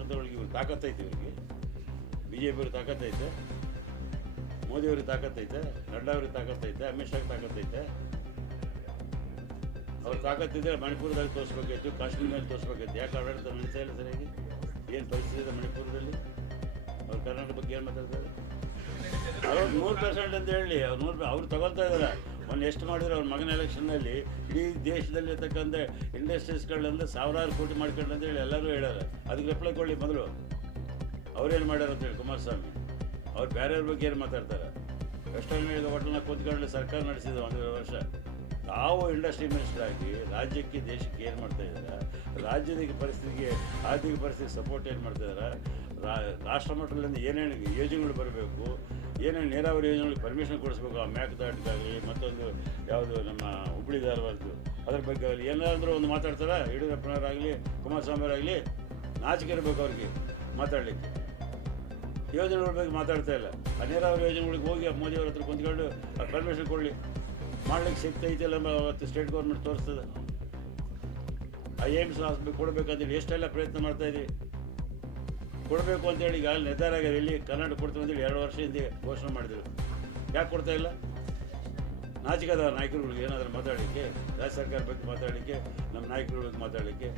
ನಕ್ಷತ್ರಗಳಿಗೆ ಇವ್ರಿಗೆ ತಾಕತ್ತೈತೆ, ಇವರಿಗೆ B J ಪಿಯವ್ರಿಗೆ ತಾಕತ್ತೈತೆ, ಮೋದಿಯವ್ರಿಗೆ ತಾಕತ್ತೈತೆ, Nadda ಅವ್ರಿಗೆ ತಾಕತ್ತೈತೆ, ಅಮಿತ್ ಶಾಗೆ ತಾಕತ್ತೈತೆ. ಅವ್ರ ತಾಕತ್ತಿದ್ರೆ ಮಣಿಪುರದಲ್ಲಿ ತೋರಿಸ್ಬೇಕಾಯ್ತು, ಕಾಶ್ಮೀರದಲ್ಲಿ ತೋರಿಸ್ಬೇಕಾಯ್ತು. ಯಾಕೆ ಆಡಳಿತ ನಡೆಸ್ತಾ ಇಲ್ಲ ಸರಿಯಾಗಿ? ಏನು ಪರಿಸ್ಥಿತಿ ಇದೆ ಮಣಿಪುರದಲ್ಲಿ? ಅವ್ರು ಕರ್ನಾಟಕ ಬಗ್ಗೆ ಏನು ಮಾತಾಡ್ತಾರೆ? ಅವ್ರು 100% ಅಂತ ಹೇಳಿ ಅವ್ರು ತಗೊಳ್ತಾ ಇದ್ದಾರೆ. ಮೊನ್ನೆ ಎಷ್ಟು ಮಾಡಿದ್ರು ಅವ್ರ ಮಗನ ಎಲೆಕ್ಷನ್ನಲ್ಲಿ ಇಡೀ ದೇಶದಲ್ಲಿರ್ತಕ್ಕಂಥ ಇಂಡಸ್ಟ್ರೀಸ್ಗಳಂದ್ರೆ ಸಾವಿರಾರು ಕೋಟಿ ಮಾಡ್ಕೊಂಡು ಅಂತೇಳಿ ಎಲ್ಲರೂ ಹೇಳ್ಯಾರ. ಅದಕ್ಕೆ ರಿಪ್ಲೈ ಕೊಡಲಿ ಮೊದಲು. ಅವ್ರೇನು ಮಾಡ್ಯಾರ ಅಂತೇಳಿ ಕುಮಾರಸ್ವಾಮಿ ಅವ್ರು ಬೇರೆಯವ್ರ ಬಗ್ಗೆ ಏನು ಮಾತಾಡ್ತಾರೆ? ವೆಸ್ಟರ್ನ್ ಹೋಟೆಲ್ನ ಕೂತ್ಕೊಂಡು ಸರ್ಕಾರ ನಡೆಸಿದ್ರು 1.5 ವರ್ಷ. ತಾವು ಇಂಡಸ್ಟ್ರಿ ಮಿನಿಸ್ಟರ್ ಆಗಿ ರಾಜ್ಯಕ್ಕೆ ದೇಶಕ್ಕೆ ಏನು ಮಾಡ್ತಾ ಇದ್ದಾರೆ? ರಾಜ್ಯದ ಪರಿಸ್ಥಿತಿಗೆ ಆರ್ಥಿಕ ಪರಿಸ್ಥಿತಿಗೆ ಸಪೋರ್ಟ್ ಏನು ಮಾಡ್ತಾ ಇದ್ದಾರೆ? ರಾಷ್ಟ್ರ ಮಟ್ಟದಿಂದ ಏನೇನು ಯೋಜನೆಗಳು ಬರಬೇಕು, ಏನೇನು ನೀರಾವರಿ ಯೋಜನೆಗಳಿಗೆ ಪರ್ಮಿಷನ್ ಕೊಡಿಸ್ಬೇಕು, ಆ ಮೇಕೆದಾಟಿಗಾಗಲಿ ಮತ್ತೊಂದು ಯಾವುದು ನಮ್ಮ ಹುಬ್ಬಳ್ಳಿ ಧಾರವಾಡದ್ದು ಅದ್ರ ಬಗ್ಗೆ ಆಗಲಿ ಏನಾದರೂ ಒಂದು ಮಾತಾಡ್ತಾರೆ. ಯಡಿಯೂರಪ್ಪನವರಾಗಲಿ ಕುಮಾರಸ್ವಾಮಿಯವರಾಗಲಿ ನಾಚಿಕೆ ಇರಬೇಕು ಅವ್ರಿಗೆ ಮಾತಾಡಲಿಕ್ಕೆ. ಯೋಜನೆಗಳ ಬಗ್ಗೆ ಮಾತಾಡ್ತಾ ಇಲ್ಲ. ಆ ನೀರಾವರಿ ಯೋಜನೆಗಳಿಗೆ ಹೋಗಿ ಮೋದಿಯವ್ರ ಹತ್ರ ಕುಂತ್ಕೊಂಡು ಪರ್ಮಿಷನ್ ಕೊಡಲಿ, ಮಾಡ್ಲಿಕ್ಕೆ ಸಿಗ್ತೈತಿಲ್ಲ ಅವತ್ತು ಸ್ಟೇಟ್ ಗೌರ್ಮೆಂಟ್ ತೋರಿಸ್ತದೆ. ಆ ಏಮ್ಸ್ ಹಾಸ್ಪಿಟಲ್ ಕೊಡಬೇಕಂತೇಳಿ ಎಷ್ಟೆಲ್ಲ ಪ್ರಯತ್ನ ಮಾಡ್ತಾಯಿದ್ದೀವಿ, ಕೊಡಬೇಕು ಅಂತೇಳಿ ಈಗ ಅಲ್ಲಿ ನಿರ್ಧಾರ ಆಗಿದೆ. ಇಲ್ಲಿ ಕರ್ನಾಟಕ ಕೊಡ್ತೀವಿ ಅಂತೇಳಿ 2 ವರ್ಷ ಹಿಂದೆ ಘೋಷಣೆ ಮಾಡಿದ್ರು. ಯಾಕೆ ಕೊಡ್ತಾ ಇಲ್ಲ? ನಾಚಿಕದ ನಾಯಕರುಗಳಿಗೆ ಏನಾದರೂ ಮಾತಾಡಲಿಕ್ಕೆ, ರಾಜ್ಯ ಸರ್ಕಾರ ಬಗ್ಗೆ ಮಾತಾಡಲಿಕ್ಕೆ, ನಮ್ಮ ನಾಯಕರ ಬಗ್ಗೆ ಮಾತಾಡಲಿಕ್ಕೆ.